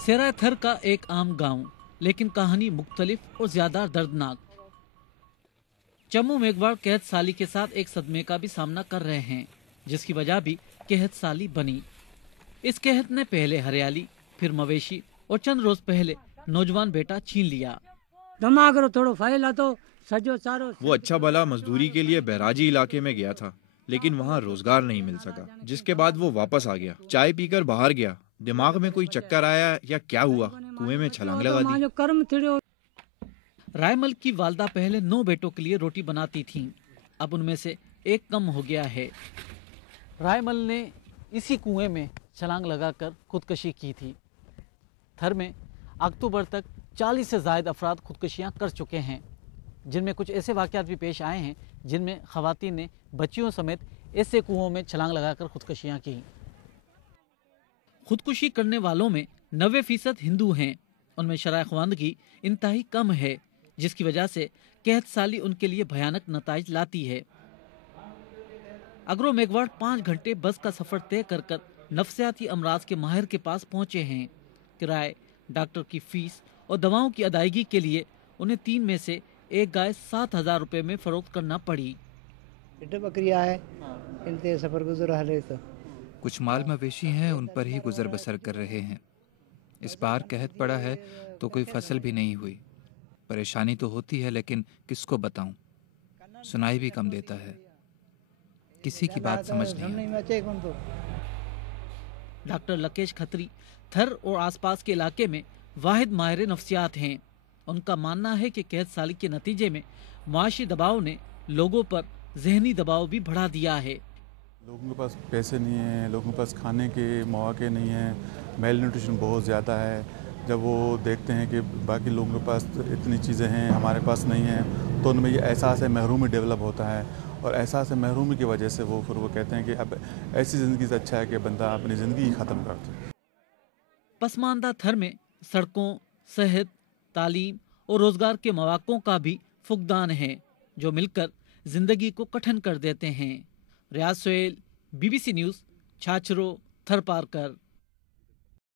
सेराय थर का एक आम गांव, लेकिन कहानी मुख्तलिफ और ज्यादा दर्दनाक। चम्मू मेघवाड़ कहत साली के साथ एक सदमे का भी सामना कर रहे हैं, जिसकी वजह भी कहत साली बनी। इस कहत ने पहले हरियाली, फिर मवेशी और चंद रोज पहले नौजवान बेटा छीन लिया। दिमाग थोड़ा फैला तो सजो चारो। वो अच्छा भला मजदूरी के लिए बहराजी इलाके में गया था, लेकिन वहाँ रोजगार नहीं मिल सका, जिसके बाद वो वापस आ गया। चाय पीकर बाहर गया, दिमाग में कोई चक्कर आया या क्या हुआ, कुएं में छलांग लगा दी। रायमल की वालदा पहले 9 बेटों के लिए रोटी बनाती थीं। अब उनमें से एक कम हो गया है। रायमल ने इसी कुएं में छलांग लगाकर खुदकशी की थी। थर में अक्टूबर तक 40 से ज्यादा अफराद खुदकशियां कर चुके हैं, जिनमें कुछ ऐसे वाकयात भी पेश आए हैं जिनमें खवातीन ने बच्चियों समेत ऐसे कुओं में छलांग लगाकर खुदकशियां की। खुदकुशी करने वालों में 90% हिंदू हैं। उनमें शरअ ख़वानदगी इंतहाई कम है, जिसकी वजह से कहत साली उनके लिए भयानक नताइज लाती है। अगरो मेघवाड़ 5 घंटे बस का सफर तय कर नफ्सियाती अमराज के माहिर के पास पहुंचे हैं। किराए, डॉक्टर की फीस और दवाओं की अदायगी के लिए उन्हें 3 में से एक गाय 7,000 रुपए में फरोख्त करना पड़ी। बकरिया है, इनसे सफर गुजर रहे तो कुछ माल मवेशी हैं, उन पर ही गुजर बसर कर रहे हैं। इस बार कहत पड़ा है तो कोई फसल भी नहीं हुई। परेशानी तो होती है, लेकिन किसको बताऊं, सुनाई भी कम देता है, किसी की बात समझ नहीं आती। डॉक्टर लकेश खत्री थर और आसपास के इलाके में वाहिद माहिर नफ्सियात हैं। उनका मानना है कि कहत साली के नतीजे में मुआशी दबाव ने लोगों पर जहनी दबाव भी बढ़ा दिया है। लोगों के पास पैसे नहीं हैं, लोगों के पास खाने के मौके नहीं हैं, मेल न्यूट्रिशन बहुत ज़्यादा है। जब वो देखते हैं कि बाकी लोगों के पास इतनी चीज़ें हैं, हमारे पास नहीं हैं, तो उनमें ये एहसास महरूमी डेवलप होता है, और एहसास महरूमी की वजह से वो कहते हैं कि अब ऐसी ज़िंदगी से अच्छा है कि बंदा अपनी ज़िंदगी ही ख़त्म कर दे। पसमानदा थर में सड़कों, सेहत, तालीम और रोजगार के मौक़ों का भी फुकदान है, जो मिलकर जिंदगी को कठिन कर देते हैं। रियाज सोहेल, BBC न्यूज़, छाछरो, थरपारकर।